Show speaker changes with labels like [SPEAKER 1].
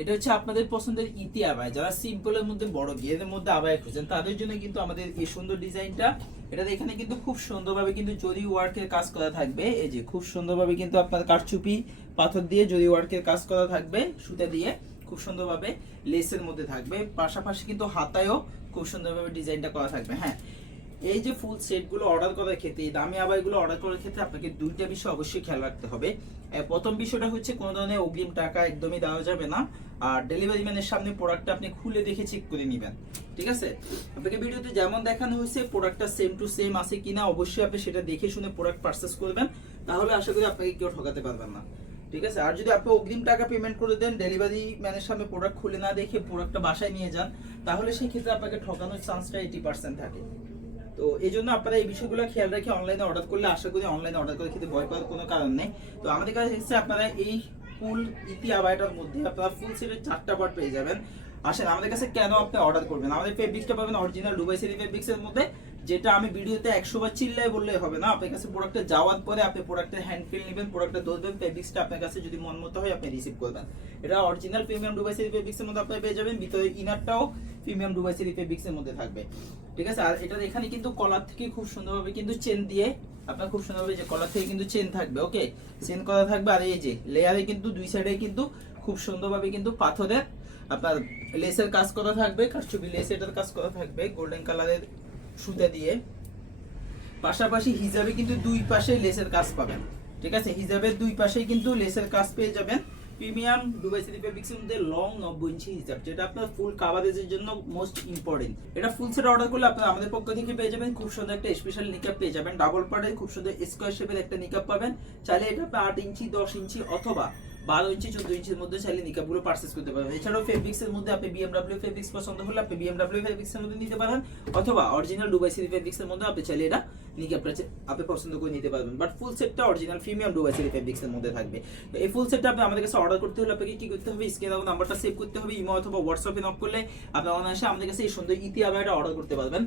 [SPEAKER 1] এটা হচ্ছে আপনাদের পছন্দের ইতি আবায় যারা সিম্পলের মধ্যে, বড় গিয়ের মধ্যে আবায় খুঁজছেন, তাদের জন্য কিন্তু আমাদের এই সুন্দর ডিজাইনটা এটা এখানে কিন্তু খুব সুন্দরভাবে কিন্তু জরি ওয়ার্কের কাজ করা থাকবে। এই যে খুব সুন্দরভাবে কিন্তু আপনার কারচুপি পাথর দিয়ে জরি ওয়ার্কের কাজ করা থাকবে, সুতা দিয়ে খুব সুন্দরভাবে লেসের মধ্যে থাকবে। পাশাপাশি কিন্তু হাতায়ও খুব সুন্দরভাবে ডিজাইনটা করা থাকবে হ্যাঁ। এই যে ফুল সেটগুলো অর্ডার করার ক্ষেত্রে, এই দামি আবাইগুলো অর্ডার করার ক্ষেত্রে আপনাকে দুইটা বিষয় অবশ্যই খেয়াল রাখতে হবে। প্রথম বিষয়টা হচ্ছে কোনো ধরনের অগ্রিম টাকা একদমই দেওয়া যাবে না। আর ডেলিভারি ম্যানের সামনে প্রোডাক্টটা আপনি খুলে দেখে চেক করে নেবেন। ঠিক আছে? আপনাকে ভিডিওতে যেমন দেখানো হয়েছে প্রোডাক্টটা সেম টু সেম আছে কিনা অবশ্যই আপনি সেটা দেখে শুনে প্রোডাক্ট পারচেস করবেন। তাহলে আশা করি আপনাকে কেউ ঠকাতে পারবেন না। ঠিক আছে? আর যদি আপনি অগ্রিম টাকা পেমেন্ট করে দেন ডেলিভারি ম্যানের সামনে প্রোডাক্ট খুলে না দেখে প্রোডাক্টটা বাসায় নিয়ে যান, তাহলে সেই ক্ষেত্রে আপনাকে ঠকানোর চান্সটা এইটি পার্সেন্ট থাকে। তো এই জন্য আপনারা এই বিষয়গুলো খেয়াল রেখে অনলাইনে অর্ডার করলে আশা করি অনলাইনে অর্ডার করে খেতে ভয় পাওয়ার কোনো কারণ নেই। তো আমাদের কাছে এসেছে আপনারা এই ফুল ইতি আবাইটার মধ্যে আপনারা ফুল সেটের চারটা পার্ট পেয়ে যাবেন। আসেন, আমাদের কাছে কেন আপনি অর্ডার করবেন? আমাদের ফেব্রিক্সটা পাবেন অরিজিনাল দুবাই সেরি ফেব্রিক্সের মধ্যে, যেটা আমি ভিডিওতে একশো বার চিল্লাই বললে হবে না। আপনার কাছে প্রোডাক্টে যাওয়ার পরে আপনি প্রোডাক্টের হ্যান্ড ফিল নেবেন প্রোডাক্টটা ধরবেন ফেব্রিক্সটা আপনার কাছে যদি মন মতো হয় আপনি রিসিভ করবেন। এটা অরিজিনাল প্রিমিয়াম দুবাই সেরি ফেব্রিক্সের মধ্যে আপনি পেয়ে যাবেন, ভিতরে ইনারটাও প্রিমিয়াম দুবাই সেরি ফেব্রিক্সের মধ্যে থাকবে। ঠিক আছে? আর এটার এখানে কিন্তু কলার থেকে খুব সুন্দরভাবে কিন্তু চেন দিয়ে, আপনার খুব সুন্দরভাবে যে কলার থেকে কিন্তু চেন থাকবে ওকে চেন করা থাকবে, আর এই যে লেয়ারে কিন্তু দুই সাইডে কিন্তু খুব সুন্দরভাবে কিন্তু পাথরের আপনার লেসের কাজ করা থাকবে, কারচুপি লেস এটার কাজ করা থাকবে গোল্ডেন কালারের সুতা দিয়ে। পাশাপাশি হিজাবে কিন্তু দুই পাশে লেসের কাজ পাবেন। ঠিক আছে? হিজাবের দুই পাশেই কিন্তু লেসের কাজ পেয়ে যাবেন। প্রিমিয়াম দুবাই সিটি ফেব্রিক্সের মধ্যে লং নব্বই ইঞ্চি হিসাব যেটা আপনার ফুল কাভারেজের জন্য মোস্ট ইম্পর্টেন্ট এটা ফুল সেট অর্ডার করলে আপনার আমাদের পক্ষ থেকে পেয়ে যাবেন। খুব সুন্দর একটা স্পেশাল নিকাপ পেয়ে যাবেন। ডাবল পার্টের খুব সুন্দর স্কোয়ার শেপের একটা নিকাপ পাবেন। চাইলে এটা আপনি আট ইঞ্চি দশ ইঞ্চি অথবা বারো ইঞ্চি, চোদ্দ ইঞ্চির মধ্যে চাইলে নিকাপগুলো পারচেস করতে পারবেন। এছাড়াও ফেব্রিক্স এর মধ্যে আপনি বিএমডব্লিউ ফেব্রিক্স পছন্দ হলে আপনি বিএমডব্লিউ ফেব্রিক্স এর মধ্যে নিতে পারেন, অথবা অরিজিনাল দুবাই সিটি ফেব্রিক্স এর মধ্যে আপনি চাইলে এটা নিকাপটা আপনি পছন্দ করে নিতে পারবেন। বাট ফুল সেটটা original premium Dubai city fabrics এর মধ্যে থাকবে। এই ফুল সেটটা আপনি আমাদের কাছে অর্ডার করতে হলে আপনাকে কি করতে হবে? স্ক্রিনে দেওয়া নাম্বারটা সেভ করতে হবে ইমো অথবা হোয়াটসঅ্যাপে নক করলে আপনি অনায়াসে আমাদের কাছে এই সুন্দর ইতি আবাইটা অর্ডার করতে পারবেন।